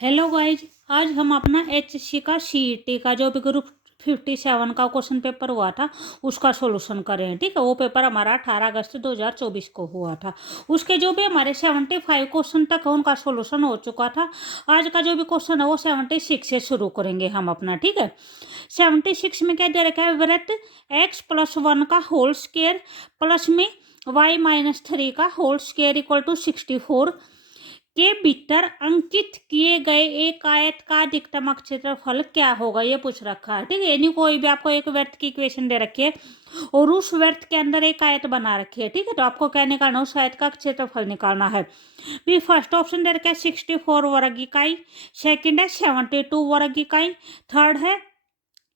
Hello guys, आज हम अपना एचएससी का सीईटी का जो भी ग्रुप 57 का क्वेश्चन पेपर हुआ था उसका सॉल्यूशन करें। ठीक है, वो पेपर हमारा 18 अगस्त 2024 को हुआ था। उसके जो भी हमारे 75 क्वेश्चन तक है उनका सॉल्यूशन हो चुका था। आज का जो भी क्वेश्चन है वो 76 से शुरू करेंगे हम अपना। ठीक है, 76 में क्या दे रखा है, वृत्त x+1 का होल स्क्वायर प्लस में y-3 का होल स्क्वायर इक्वल टू 64 के भीतर अंकित किए गए एक आयत का अधिकतम क्षेत्रफल क्या होगा, ये पूछ रखा है। ठीक है, यानी कोई भी आपको एक वृत्त की इक्वेशन दे रखी है और उस वृत्त के अंदर एक आयत बना रखी है। ठीक है, तो आपको क्या निकालना है, उस आयत का क्षेत्रफल निकालना है। भी फर्स्ट ऑप्शन दे रखा है 64 वर्ग इकाई, सेकंड है 72 वर्ग इकाई, थर्ड है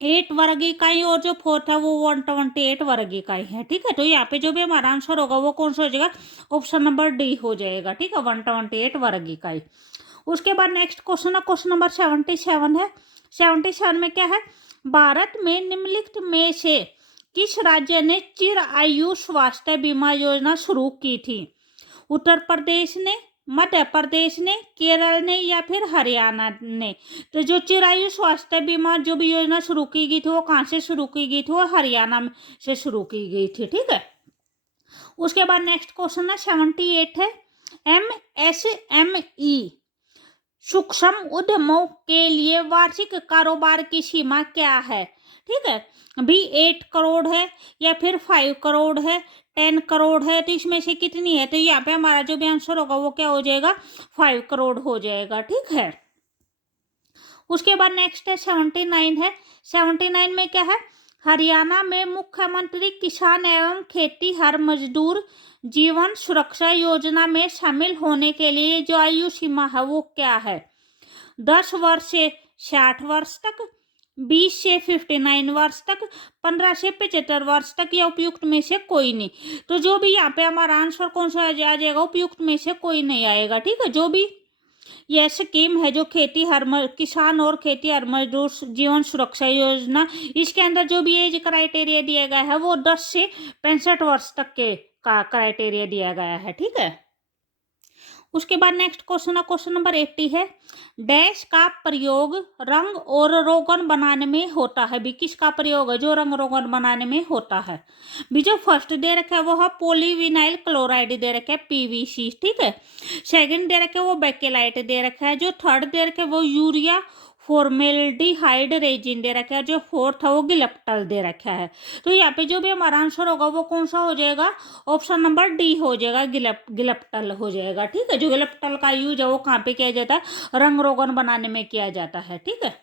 8 वर्ग इकाई और जो फोर्थ है वो 128 वर्ग इकाई है। ठीक है, तो यहाँ पे जो भी हमारा आंसर होगा वो कौन सा हो जाएगा, ऑप्शन नंबर डी हो जाएगा। ठीक है, 128 वर्ग इकाई। उसके बाद नेक्स्ट क्वेश्चन है, क्वेश्चन नंबर 77 है। 77 में क्या है, भारत में निम्नलिखित में से किस राज्य ने चिर आयु स्वास्थ्य बीमा योजना शुरू की थी? उत्तर प्रदेश ने, मध्य प्रदेश ने, केरल ने या फिर हरियाणा ने? तो जो चिरायु स्वास्थ्य बीमा जो भी योजना शुरू की गई थी वो कहाँ से शुरू की गई थी, वो हरियाणा से शुरू की गई थी। ठीक है, उसके बाद नेक्स्ट क्वेश्चन है 78 है, MSME सूक्ष्म उद्यमों के लिए वार्षिक कारोबार की सीमा क्या है? ठीक है, भी 8 करोड़ है या फिर 5 करोड़ है, 10 करोड़ है, तो इसमें से कितनी है? तो यहाँ पे हमारा जो भी आंसर होगा वो क्या हो जाएगा, 5 करोड़ हो जाएगा। ठीक है, उसके बाद नेक्स्ट है 79 है। 79 में क्या है, हरियाणा में मुख्यमंत्री किसान एवं खेती हर मजदूर जीवन सुरक्षा योजना में शामिल होने के लिए जो आयु सीमा है वो क्या है? 10 वर्ष से 60 वर्ष तक, 20 से 59 वर्ष तक, 15 से 75 वर्ष तक, या उपयुक्त में से कोई नहीं? तो जो भी यहाँ पे हमारा आंसर कौन सा आ जाएगा, उपयुक्त में से कोई नहीं आएगा। ठीक है, जो भी यह स्कीम है जो किसान और खेती हर मजदूर जीवन सुरक्षा योजना, इसके अंदर जो भी एज क्राइटेरिया दिया गया है वो 10 से 65 वर्ष तक के का क्राइटेरिया दिया गया है। ठीक है, उसके बाद नेक्स्ट क्वेश्चन है, क्वेश्चन नंबर 80 है, डैश का प्रयोग रंग और रोगन बनाने में होता है? भी किसका प्रयोग है जो रंग रोगन बनाने में होता है? भी जो फर्स्ट दे रखा है वो है पॉलीविनाइल क्लोराइड दे रखा है, PVC। ठीक है, सेकंड दे रखा है वो बेकेलाइट दे रखा है, जो थर्ड दे रखा है वो यूरिया फॉर्मेल्डिहाइड रेजिन दे रखा है, जो फोर्थ है वो गिलप्टल दे रखा है। तो यहाँ पे जो भी हमारा आंसर होगा वो कौन सा हो जाएगा, ऑप्शन नंबर डी हो जाएगा, गिलप्टल हो जाएगा। ठीक है, जो गिलप्टल का यूज है वो कहाँ पे किया जाता है, रंग रोगन बनाने में किया जाता है। ठीक है,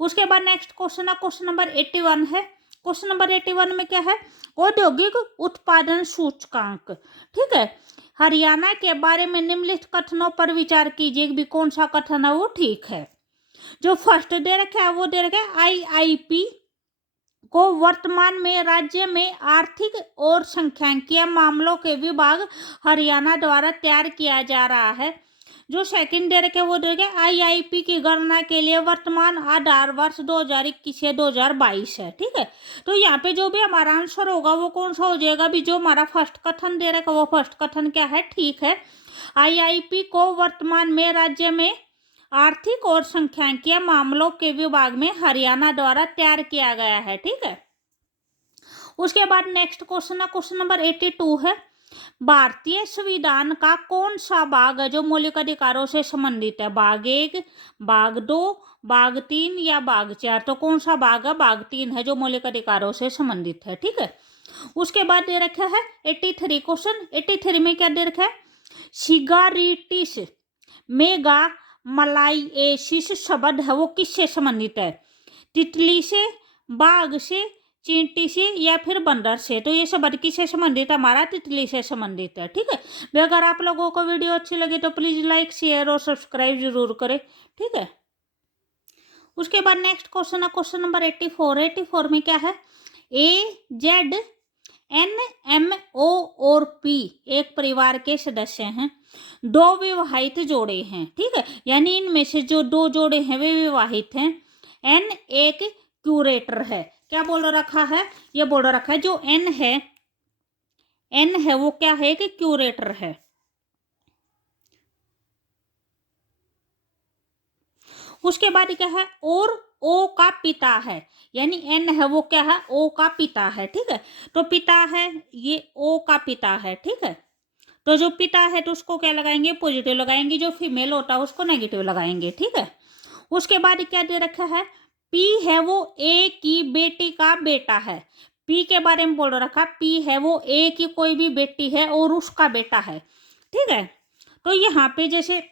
उसके बाद नेक्स्ट क्वेश्चन है, क्वेश्चन नंबर 81 है। क्वेश्चन नंबर 81 में क्या है, औद्योगिक उत्पादन सूचकांक। ठीक है, हरियाणा के बारे में निम्नलिखित कथनों पर विचार कीजिए भी कौन सा कथन है वो ठीक है। जो फर्स्ट दे रखा है वो दे रखा है IIP को वर्तमान में राज्य में आर्थिक और सांख्यिकीय मामलों के विभाग हरियाणा द्वारा तैयार किया जा रहा है। जो सेकंड दे रखे वो दे रखे IIP की गणना के लिए वर्तमान आधार वर्ष 2021 से 2022 है। ठीक है, तो यहाँ पे जो भी हमारा आंसर होगा वो कौन सा हो जाएगा, भी जो हमारा फर्स्ट कथन दे रखा वो फर्स्ट कथन क्या है, ठीक है। IIP को वर्तमान में राज्य में आर्थिक और सांख्यिकीय मामलों के विभाग में हरियाणा द्वारा तैयार किया गया है। ठीक है, उसके बाद नेक्स्ट क्वेश्चन है, क्वेश्चन नंबर 82 है, भारतीय संविधान का कौन सा भाग है जो मौलिक अधिकारों से संबंधित है? भाग 1, भाग 2, भाग 3 या भाग 4? तो कौन सा भाग है, भाग 3 है जो मौलिक अधिकारों से संबंधित है। ठीक है, उसके बाद दे रखा है 83 क्वेश्चन। 83 में क्या दे रखा है, सिगारिटिस मेगा मलाइएसिस शब्द है वो किससे संबंधित है? तितली से, बाघ से, चींटी से या फिर बंदर से? तो ये शब्द किससे संबंधित है, हमारा तितली से संबंधित है। ठीक है, अगर आप लोगों को वीडियो अच्छी लगे तो प्लीज लाइक शेयर और सब्सक्राइब जरूर करें। ठीक है, उसके बाद नेक्स्ट क्वेश्चन है, क्वेश्चन नंबर 84। 84 में क्या है, AZNMO और P एक परिवार के सदस्य हैं, दो विवाहित जोड़े हैं। ठीक है, यानी इनमें से जो दो जोड़े हैं वे विवाहित हैं। N एक क्यूरेटर है। क्या बोल रखा है, ये बोल रखा है जो N है वो क्या है, कि क्यूरेटर है। उसके बाद क्या है, और ओ का पिता है, यानी एन है वो क्या है, ओ का पिता है, ठीक है। तो पिता है, ये ओ का पिता है, ठीक है। तो जो पिता है तो उसको क्या लगाएंगे, पॉजिटिव लगाएंगे, जो फीमेल होता है उसको नेगेटिव लगाएंगे, ठीक है। उसके बाद क्या दे रखा है, पी है वो ए की बेटी का बेटा है। पी के बारे में बोल रखा, पी है वो ए की कोई भी बेटी है और उसका बेटा है, ठीक है। तो यहाँ पे जैसे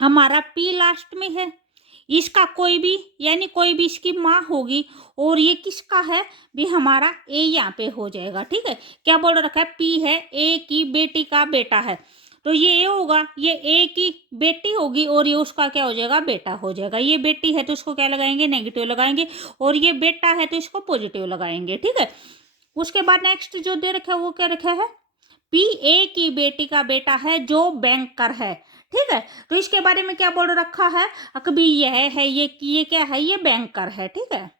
हमारा पी लास्ट में है, इसका कोई भी, यानी कोई भी इसकी माँ होगी, और ये किसका है भी, हमारा ए यहाँ पे हो जाएगा, ठीक है। क्या बोल रखा है, पी है ए की बेटी का बेटा है, तो ये ए होगा, ये ए की बेटी होगी और ये उसका क्या हो जाएगा, बेटा हो जाएगा। ये बेटी है तो उसको क्या लगाएंगे, नेगेटिव लगाएंगे, और ये बेटा है तो इसको पॉजिटिव लगाएंगे, ठीक है। उसके बाद नेक्स्ट जो दे रखा है वो क्या रखा है, पी ए की बेटी का बेटा है जो बैंकर है, ठीक है। तो इसके बारे में क्या बोल रखा है, अकबी यह है, ये क्या है, ये बैंकर है, ठीक है।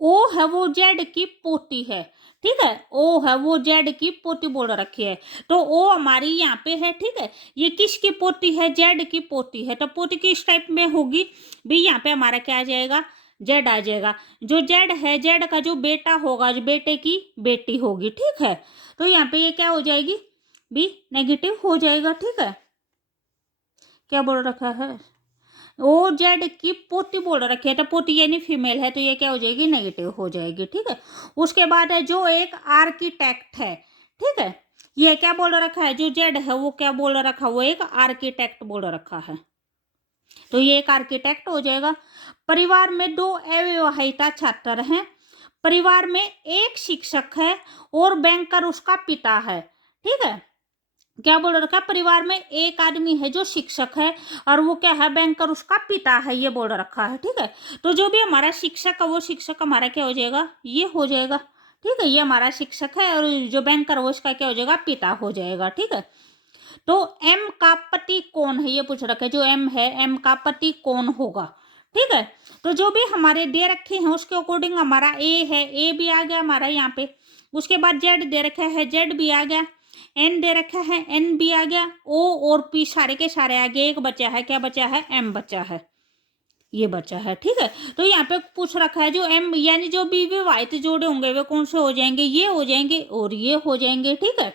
ओ है वो जेड की पोती है, ठीक है। ओ है वो जेड की पोती बोल रखी है, तो ओ हमारी यहाँ पे है, ठीक है। ये किसकी पोती है, जेड की पोती है, तो पोती किस टाइप में होगी भी, यहाँ पे हमारा क्या आ जाएगा, जेड आ जाएगा। जो जेड है, जेड का जो बेटा होगा, जो बेटे की बेटी होगी, ठीक है। तो यहाँ पे ये क्या हो जाएगी भी, नेगेटिव हो जाएगा, ठीक है। क्या बोल रखा है, ओ जेड की पोती बोल रखी है, तो पोती यानी फीमेल है, तो ये क्या हो जाएगी, नेगेटिव हो जाएगी, ठीक है। उसके बाद है जो एक आर्किटेक्ट है, ठीक है। ये क्या बोल रखा है, जो जेड है वो क्या बोल रखा है, वो एक आर्किटेक्ट बोल रखा है, तो ये एक आर्किटेक्ट हो जाएगा। परिवार में दो अविवाहिता छात्र हैं, परिवार में एक शिक्षक है और बैंकर उसका पिता है, ठीक है। क्या बोल रखा है, परिवार में एक आदमी है जो शिक्षक है और वो क्या है, बैंकर उसका पिता है, ये बोल रखा है, ठीक है। तो जो भी हमारा शिक्षक है वो शिक्षक हमारा क्या हो जाएगा, ये हो जाएगा, ठीक है। ये हमारा शिक्षक है और जो बैंकर वो उसका क्या हो जाएगा, पिता हो जाएगा, ठीक है। तो एम का पति कौन है, ये पूछ रखा है, जो एम है, एम का पति कौन होगा, ठीक है। तो जो भी हमारे दे रखे हैं उसके अकॉर्डिंग हमारा ए है, ए भी आ गया हमारा यहाँ पे। उसके बाद जेड दे रखा है, जेड भी आ गया। एन दे रखा है, एन भी आ गया। ओ और पी सारे के सारे आ गए, एक बचा है, क्या बचा है, एम बचा है, ये बचा है, ठीक है। तो यहाँ पे पूछ रखा है जो एम, यानी जो भी विवाहित जोड़े होंगे वे कौन से हो जाएंगे, ये हो जाएंगे और ये हो जाएंगे, ठीक है।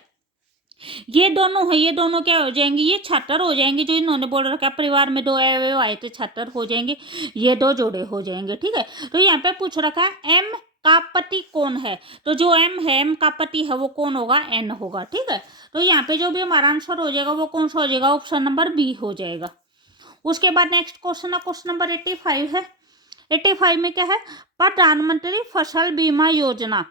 ये दोनों है, ये दोनों क्या हो जाएंगे, ये छात्र हो जाएंगे, जो इन्होंने बोल रखा है परिवार में दो अविवाहित छात्र हो जाएंगे, ये दो जोड़े हो जाएंगे, ठीक है। तो यहाँ पे पूछ रखा है एम का पति कौन है, तो जो एम है, एम का पति है वो कौन होगा, एन होगा, ठीक है। तो यहाँ पे जो भी हमारा आंसर हो जाएगा वो कौन सा हो जाएगा, ऑप्शन नंबर बी हो जाएगा। उसके बाद नेक्स्ट क्वेश्चन है, क्वेश्चन नंबर 85 है। 85 में क्या है, प्रधानमंत्री फसल बीमा योजना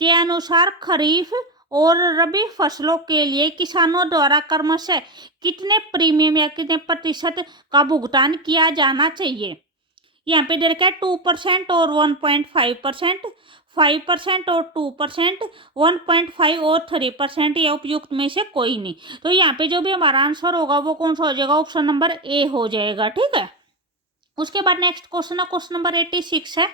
के अनुसार खरीफ और रबी फसलों के लिए किसानों द्वारा क्रमशः कितने प्रीमियम या कितने प्रतिशत का भुगतान किया जाना चाहिए। यहाँ पे दे रखा है 2% और 1.5%, 5% और 2%, 1.5 और 3%, या उपयुक्त में से कोई नहीं। तो यहाँ पे जो भी हमारा आंसर होगा वो कौन सा हो जाएगा, ऑप्शन नंबर ए हो जाएगा, ठीक है। उसके बाद नेक्स्ट क्वेश्चन है, क्वेश्चन नंबर 86 है।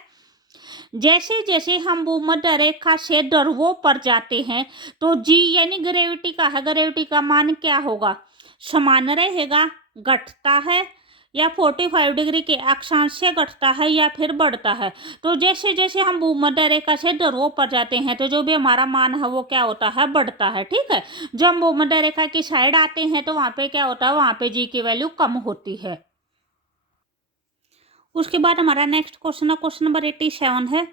जैसे जैसे हम भूमध्य रेखा से ध्रुवों पर जाते हैं तो जी यानी ग्रेविटी का है, ग्रेविटी का मान क्या होगा, समान रहेगा, घटता है, या 45 डिग्री के अक्षांश से घटता है, या फिर बढ़ता है। तो जैसे जैसे हम भूमध्य रेखा से ध्रुवों पर जाते हैं तो जो भी हमारा मान है वो क्या होता है, बढ़ता है, ठीक है। जब हम भूमध्य रेखा की साइड आते हैं तो वहां पे क्या होता है, वहां पे जी की वैल्यू कम होती है। उसके बाद हमारा नेक्स्ट क्वेश्चन है, क्वेश्चन नंबर 87 है।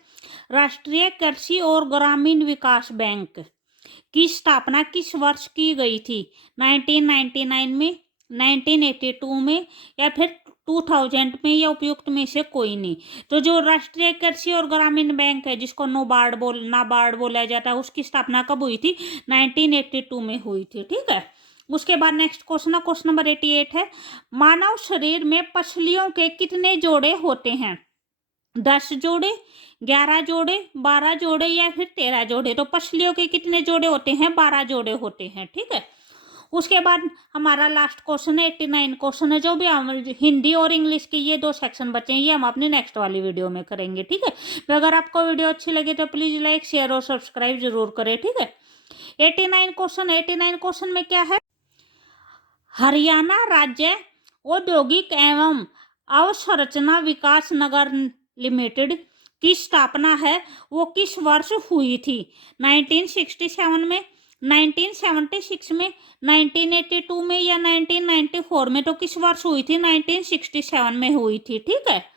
राष्ट्रीय कृषि और ग्रामीण विकास बैंक की स्थापना किस वर्ष की गई थी, 1999 में, 1982 में, या फिर 2000 में, या उपयुक्त में से कोई नहीं। तो जो राष्ट्रीय कृषि और ग्रामीण बैंक है, जिसको नाबार्ड बोला जाता है, उसकी स्थापना कब हुई थी, 1982 में हुई थी, ठीक है। उसके बाद नेक्स्ट क्वेश्चन है, क्वेश्चन नंबर 88 है। मानव शरीर में पसलियों के कितने जोड़े होते हैं, 10 जोड़े, 11 जोड़े, 12 जोड़े, या फिर 13 जोड़े। तो पसलियों के कितने जोड़े होते हैं, 12 जोड़े होते हैं, ठीक है। उसके बाद हमारा लास्ट क्वेश्चन है, 89 क्वेश्चन है। जो भी हम हिंदी और इंग्लिश के ये दो सेक्शन बचे हैं, ये हम अपनी नेक्स्ट वाली वीडियो में करेंगे, ठीक है। तो अगर आपको वीडियो अच्छी लगे तो प्लीज लाइक, शेयर और सब्सक्राइब जरूर करें, ठीक है। 89 क्वेश्चन में क्या है, हरियाणा राज्य औद्योगिक एवं अवसंरचना विकास नगर लिमिटेड की स्थापना है वो किस वर्ष हुई थी? 1967 में, 1976 में, 1982 में या 1994 में? तो किस वर्ष हुई थी? 1967 में हुई थी। ठीक है।